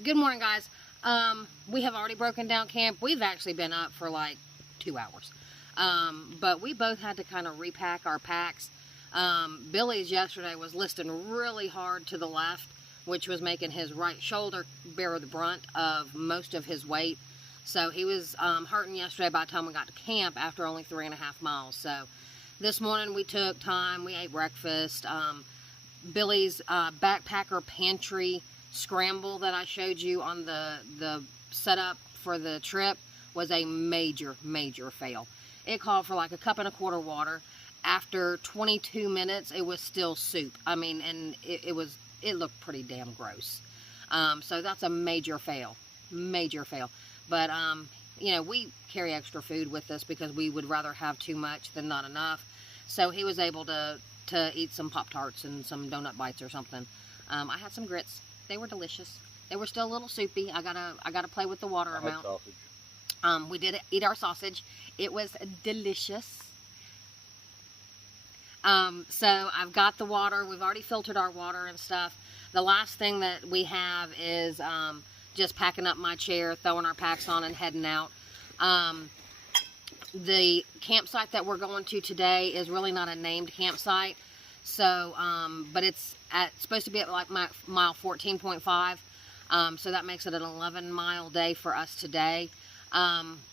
Alright, good morning guys. We have already broken down camp. We've actually been up for like 2 hours. But we both had to kind of repack our packs. Billy's yesterday was listing really hard to the left, which was making his right shoulder bear the brunt of most of his weight. So he was hurting yesterday by the time we got to camp after only 3.5 miles. So this morning we took time, we ate breakfast. Billy's backpacker pantry scramble that I showed you on the setup for the trip was a major fail. It called for like 1.25 cups water. After 22 minutes, it was still soup. I mean, and it looked pretty damn gross. So that's a major fail. But, you know, we carry extra food with us because we would rather have too much than not enough. So he was able to eat some Pop-Tarts and some donut bites or something. I had some grits. They were delicious. They were still a little soupy. I gotta play with the water amount. Sausage. We did eat our sausage. It was delicious. So I've got the water. We've already filtered our water and stuff. The last thing that we have is just packing up my chair, throwing our packs on, and heading out. The campsite that we're going to today is really not a named campsite. So, but it's supposed to be at like mile 14.5. So that makes it an 11-mile day for us today.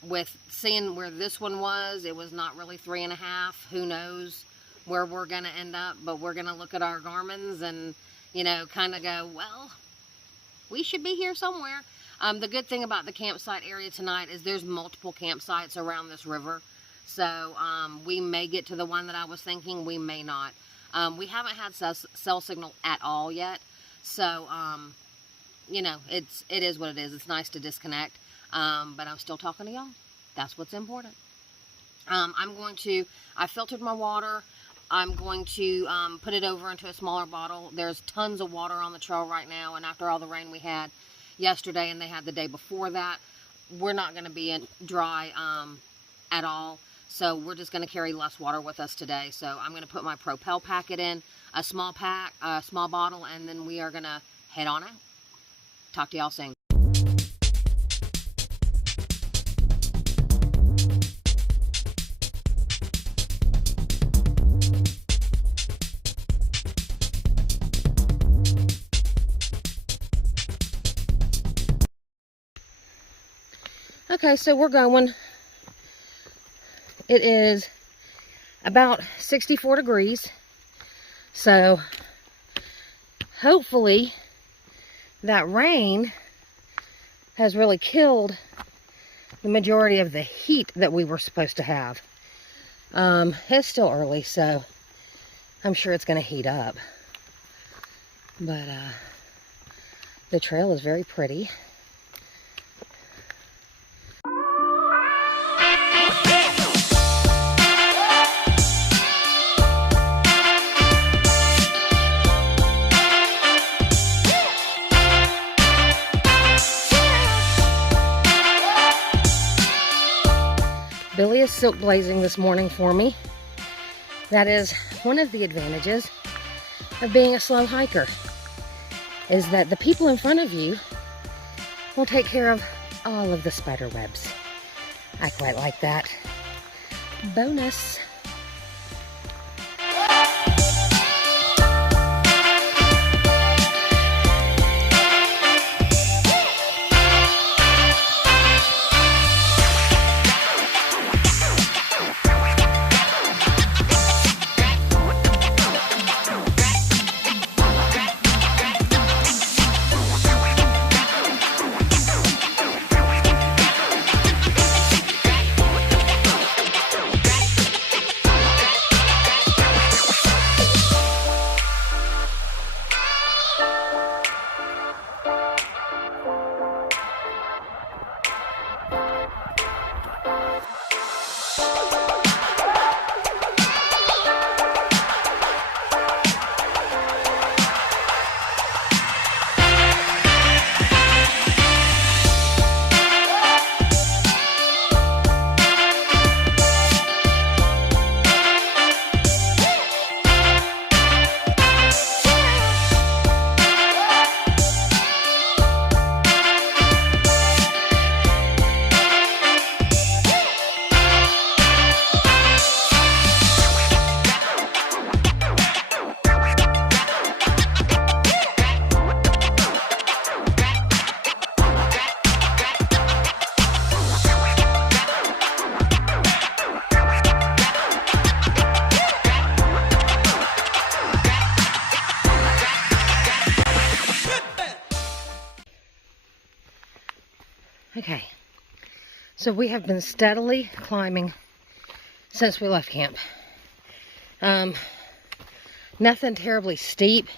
With seeing where this one was, it was not really 3.5. Who knows where we're going to end up, but we're going to look at our Garmin's and, you know, kind of go, well, we should be here somewhere. The good thing about the campsite area tonight is there's multiple campsites around this river. So, we may get to the one that I was thinking, we may not. We haven't had cell signal at all yet. So, you know, it is what it is. It's nice to disconnect. But I'm still talking to y'all. That's what's important. I filtered my water. I'm going to put it over into a smaller bottle. There's tons of water on the trail right now, and after all the rain we had yesterday and they had the day before that, we're not going to be dry at all. So we're just going to carry less water with us today. So I'm going to put my Propel packet in, a small bottle, and then we are going to head on out. Talk to y'all soon. Okay, so we're going. It is about 64 degrees. So hopefully that rain has really killed the majority of the heat that we were supposed to have. It's still early, so I'm sure it's going to heat up. But the trail is very pretty. Billy is silk blazing this morning for me. That is one of the advantages of being a slow hiker, is that the people in front of you will take care of all of the spider webs. I quite like that. Bonus. So we have been steadily climbing since we left camp. Nothing terribly steep,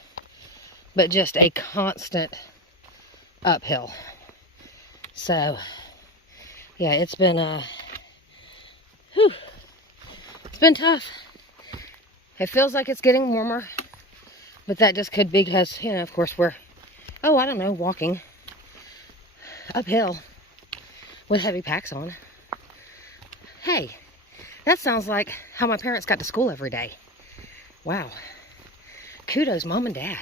but just a constant uphill. So yeah, it's been it's been tough. It feels like it's getting warmer, but that just could be because, you know, of course we're, oh, I don't know, walking uphill with heavy packs on. Hey, that sounds like how my parents got to school every day. Wow. Kudos, Mom and Dad.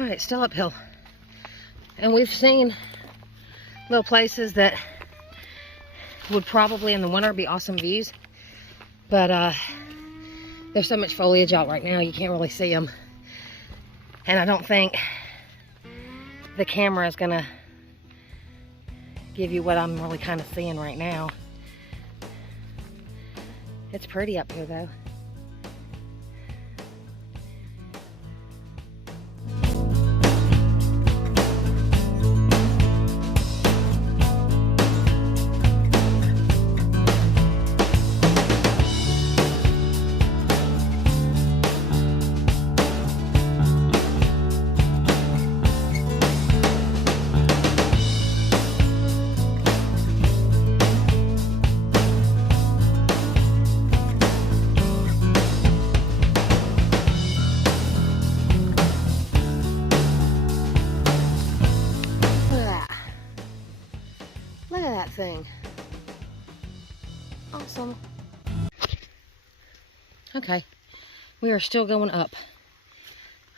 All right, still uphill. And we've seen little places that would probably in the winter be awesome views. But there's so much foliage out right now, you can't really see them. And I don't think the camera is gonna give you what I'm really kind of seeing right now. It's pretty up here though. Thing. Awesome. Okay, we are still going up.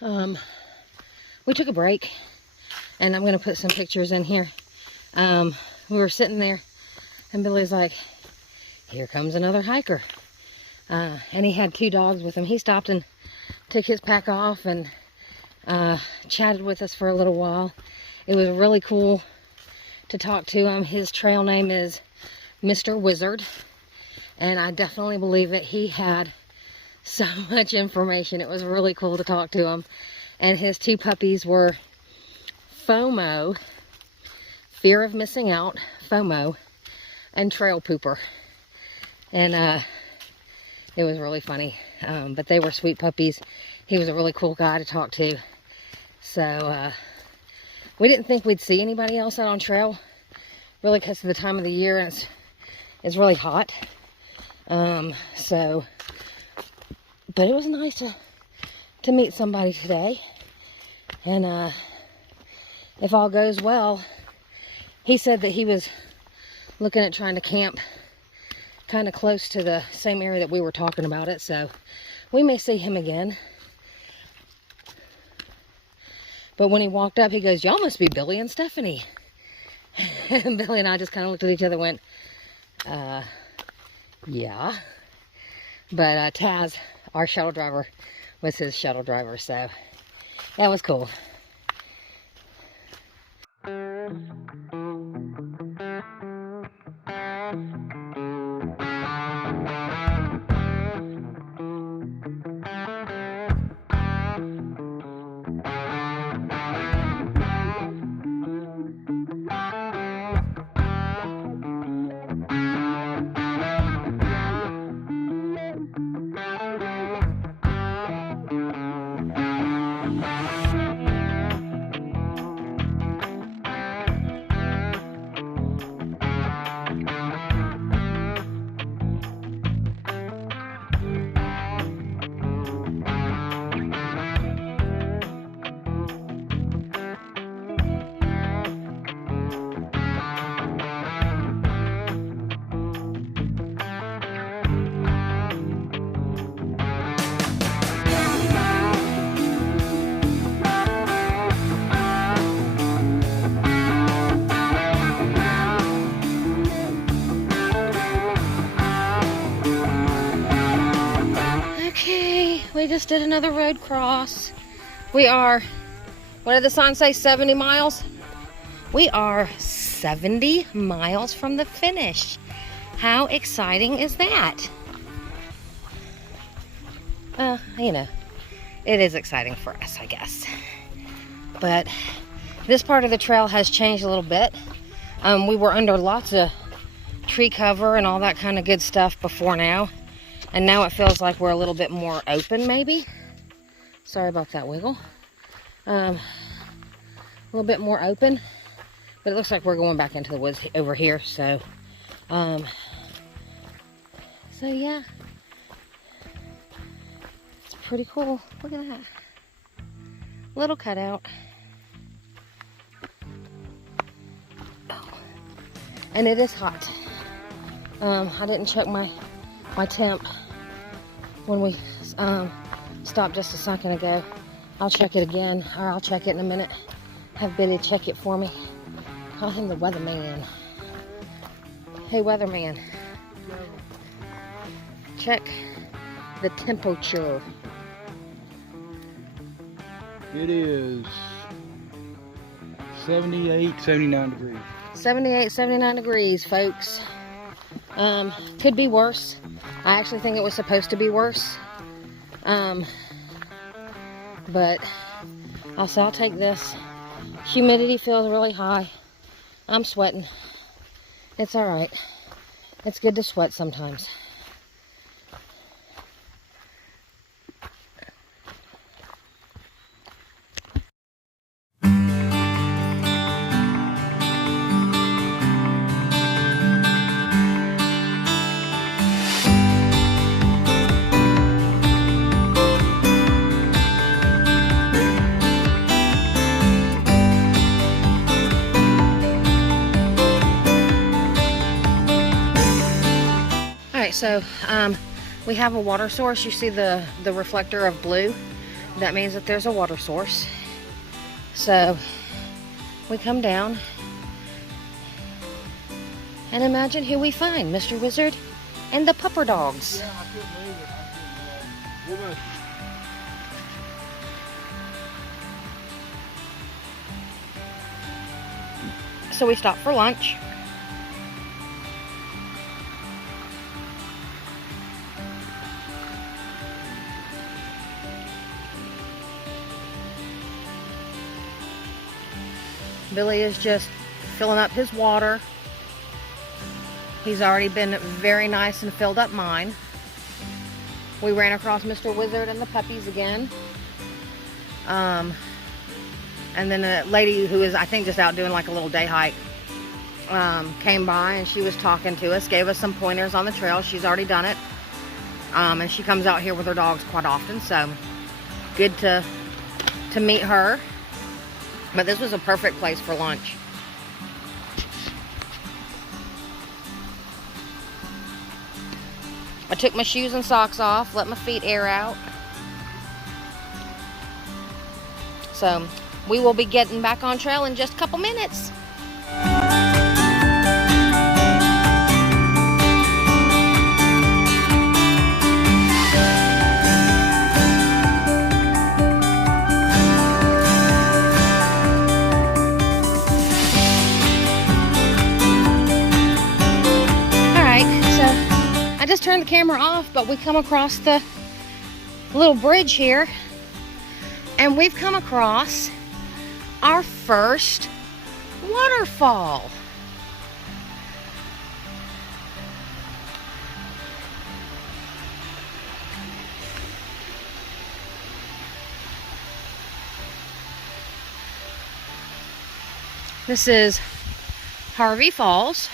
We took a break, and I'm going to put some pictures in here. We were sitting there, and Billy's like, here comes another hiker. And he had 2 dogs with him. He stopped and took his pack off and chatted with us for a little while. It was really cool to talk to him. His trail name is Mr. Wizard, and I definitely believe it. He had so much information. It was really cool to talk to him. And his 2 puppies were FOMO, fear of missing out, FOMO, and Trail Pooper. And it was really funny. But they were sweet puppies. He was a really cool guy to talk to. So we didn't think we'd see anybody else out on trail, really because of the time of the year, and it's really hot. But it was nice to meet somebody today. And if all goes well, he said that he was looking at trying to camp kind of close to the same area that we were talking about it. So we may see him again. But when he walked up, he goes, "Y'all must be Billy and Stephanie." And Billy and I just kind of looked at each other and went, yeah. But Taz, our shuttle driver, was his shuttle driver. So that was cool. We just did another road cross. We are, what did the sign say, 70 miles? We are 70 miles from the finish. How exciting is that? You know, it is exciting for us, I guess. But this part of the trail has changed a little bit. We were under lots of tree cover and all that kind of good stuff before now. And now it feels like we're a little bit more open, maybe. Sorry about that wiggle. A little bit more open. But it looks like we're going back into the woods over here. So yeah. It's pretty cool. Look at that. Little cutout. Oh. And it is hot. I didn't check my temp when we stopped just a second ago. I'll check it again, or I'll check it in a minute. Have Billy check it for me. Call him the weatherman. Hey, weatherman. Check the temperature. It is 78, 79 degrees. 78, 79 degrees, folks. Could be worse. I actually think it was supposed to be worse. But I'll take this. Humidity feels really high. I'm sweating. It's all right. It's good to sweat sometimes. So we have a water source. You see the reflector of blue? That means that there's a water source. So we come down and imagine who we find. Mr. Wizard and the pupper dogs. Yeah, I couldn't believe it. So we stopped for lunch. Billy is just filling up his water. He's already been very nice and filled up mine. We ran across Mr. Wizard and the puppies again. And then a lady who is, I think, just out doing like a little day hike came by, and she was talking to us, gave us some pointers on the trail. She's already done it. And she comes out here with her dogs quite often, so good to meet her. But this was a perfect place for lunch. I took my shoes and socks off, let my feet air out. So we will be getting back on trail in just a couple minutes. I just turned the camera off, but we come across the little bridge here, and we've come across our first waterfall. This is Harvey Falls.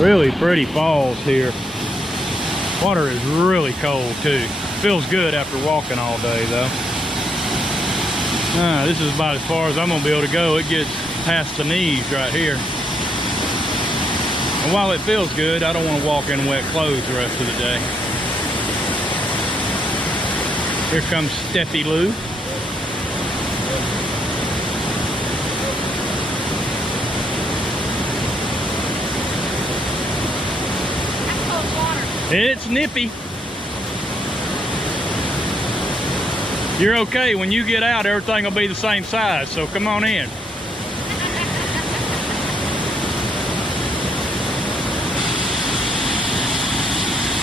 Really pretty falls here. Water is really cold too. Feels good after walking all day though. This is about as far as I'm gonna be able to go. It gets past the knees right here. And while it feels good, I don't want to walk in wet clothes the rest of the day. Here comes Steffi Lou. It's nippy. You're okay. When you get out, everything will be the same size, so come on in.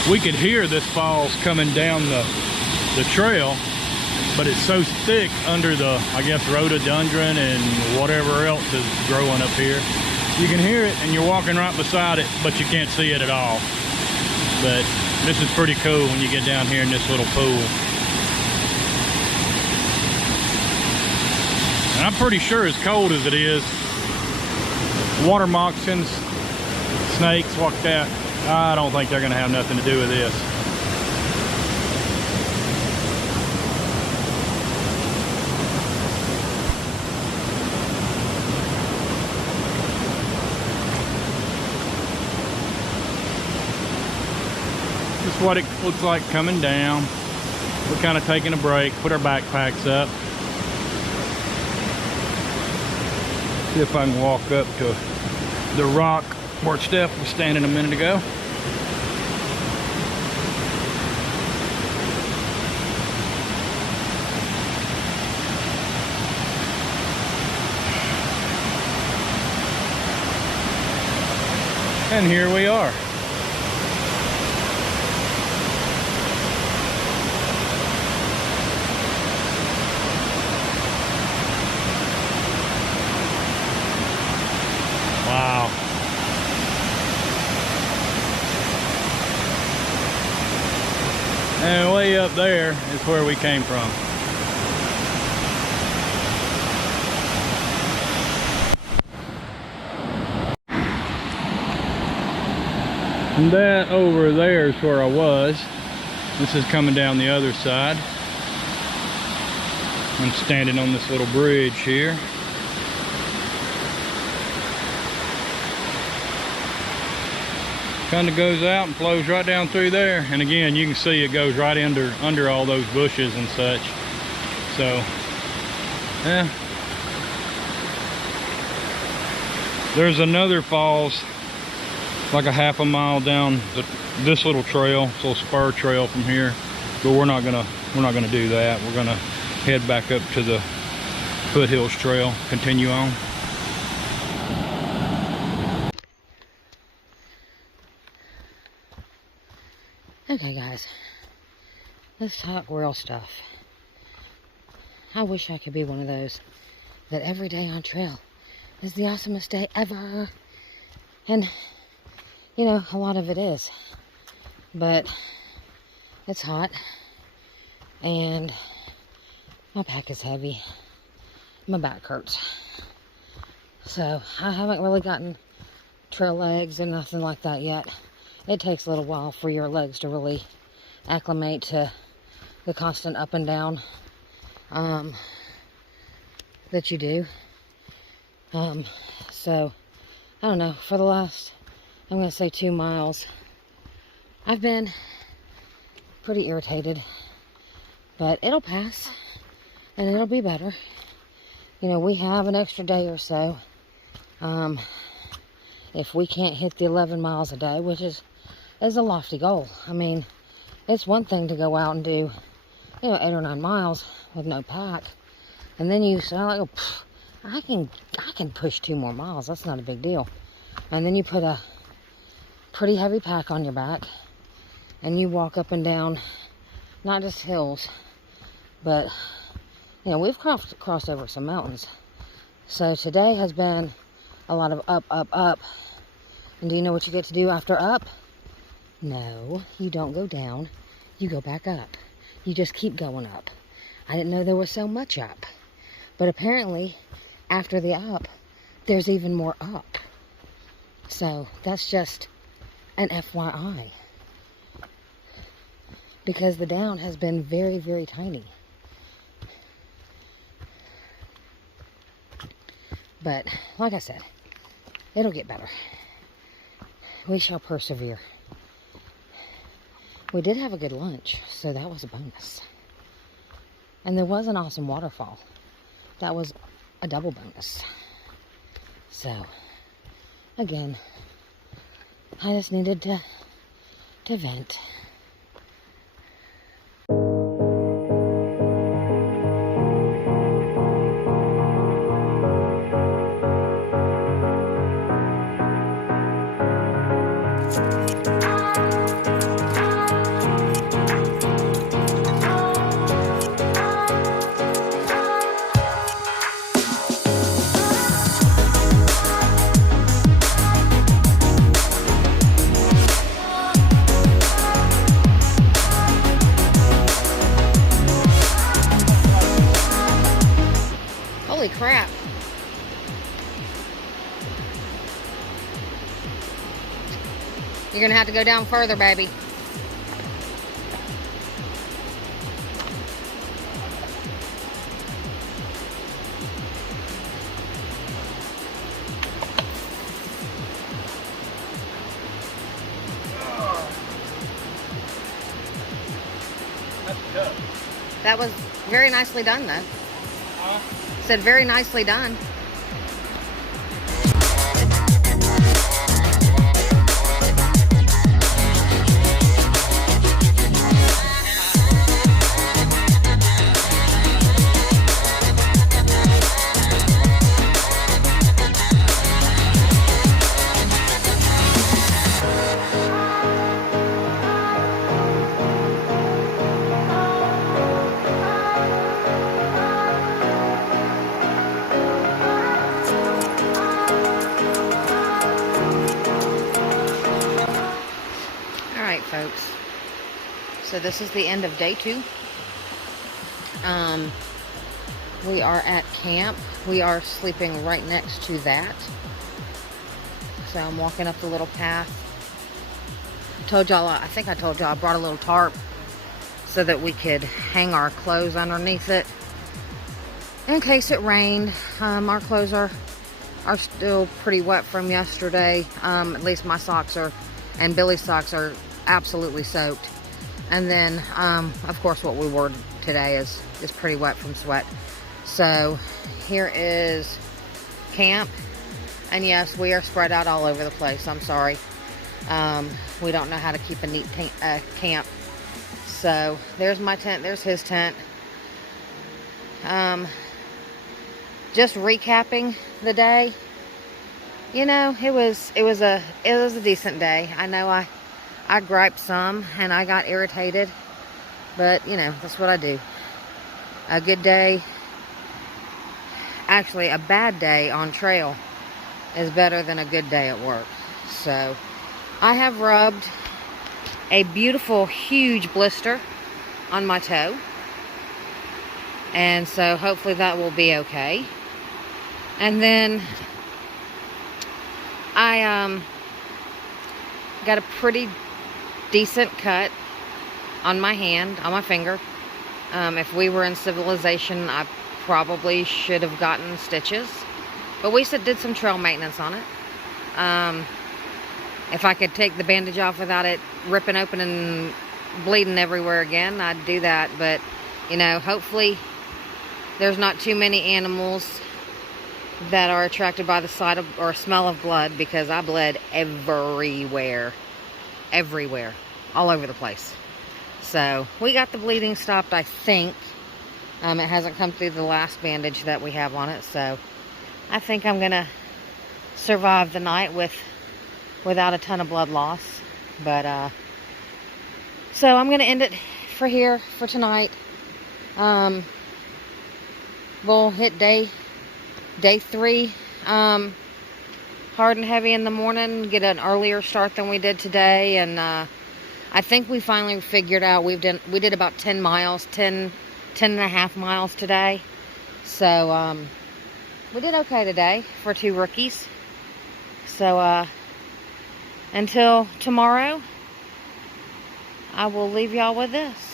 We could hear this falls coming down the trail, but it's so thick under the, I guess, rhododendron and whatever else is growing up here. You can hear it and you're walking right beside it, but you can't see it at all. But this is pretty cool when you get down here in this little pool. And I'm pretty sure as cold as it is, water moccasins, snakes like that, I don't think they're gonna have nothing to do with this. This is what it looks like coming down. We're kind of taking a break, put our backpacks up. See if I can walk up to the rock where Steph was standing a minute ago. And here we are. there is where we came from. And that over there is where I was. This is coming down the other side. I'm standing on this little bridge here. Kind of goes out and flows right down through there. And again, you can see it goes right under all those bushes and such. So, yeah. There's another falls like a half a mile down this little trail, this little spur trail from here, but we're not gonna do that. We're gonna head back up to the Foothills Trail, continue on. Okay guys, let's talk real stuff. I wish I could be one of those that every day on trail is the awesomest day ever. And you know, a lot of it is, but it's hot and my pack is heavy. My back hurts. So I haven't really gotten trail legs and nothing like that yet. It takes a little while for your legs to really acclimate to the constant up and down that you do. So I don't know, for the last, I'm going to say 2 miles, I've been pretty irritated, but it'll pass and it'll be better. You know, we have an extra day or so. If we can't hit the 11 miles a day, which is a lofty goal. I mean, it's one thing to go out and do, you know, 8 or 9 miles with no pack, and then you say, like, oh, I can push 2 more miles. That's not a big deal. And then you put a pretty heavy pack on your back and you walk up and down, not just hills, but you know, we've crossed over some mountains. So today has been a lot of up. And do you know what you get to do after up? No, you don't go down, you go back up. You just keep going up. I didn't know there was so much up, but apparently after the up there's even more up. So that's just an FYI, because the down has been very, very tiny. But like I said, it'll get better. We shall persevere. We did have a good lunch, so that was a bonus. And there was an awesome waterfall. That was a double bonus. So, again, I just needed to vent. Holy crap. You're gonna have to go down further, baby. That's tough. That was very nicely done, though. Said very nicely done. this is the end of day 2. We are at camp. We are sleeping right next to that. So I'm walking up the little path. Told y'all, I think I told y'all I brought a little tarp so that we could hang our clothes underneath it in case it rained. Our clothes are still pretty wet from yesterday. At least my socks are, and Billy's socks are absolutely soaked. And then, of course, what we wore today is pretty wet from sweat. So here is camp. And yes, we are spread out all over the place. I'm sorry. We don't know how to keep a neat camp. So there's my tent. There's his tent. Just recapping the day. You know, it was a decent day. I know I griped some and I got irritated, but you know, that's what I do. A good day, actually a bad day on trail is better than a good day at work. So I have rubbed a beautiful huge blister on my toe, and so hopefully that will be okay. And then I got a pretty decent cut on my hand, on my finger. If we were in civilization, I probably should have gotten stitches, but we did some trail maintenance on it. If I could take the bandage off without it ripping open and bleeding everywhere again, I'd do that. But you know, hopefully there's not too many animals that are attracted by the sight of or smell of blood, because I bled everywhere, all over the place. So we got the bleeding stopped, I think. It hasn't come through the last bandage that we have on it, so I think I'm gonna survive the night without a ton of blood loss. But so I'm gonna end it for tonight. We'll hit day 3 hard and heavy in the morning, get an earlier start than we did today. And I think we finally figured out we did about 10 and a half miles today. So we did okay today for 2 rookies. So until tomorrow, I will leave y'all with this.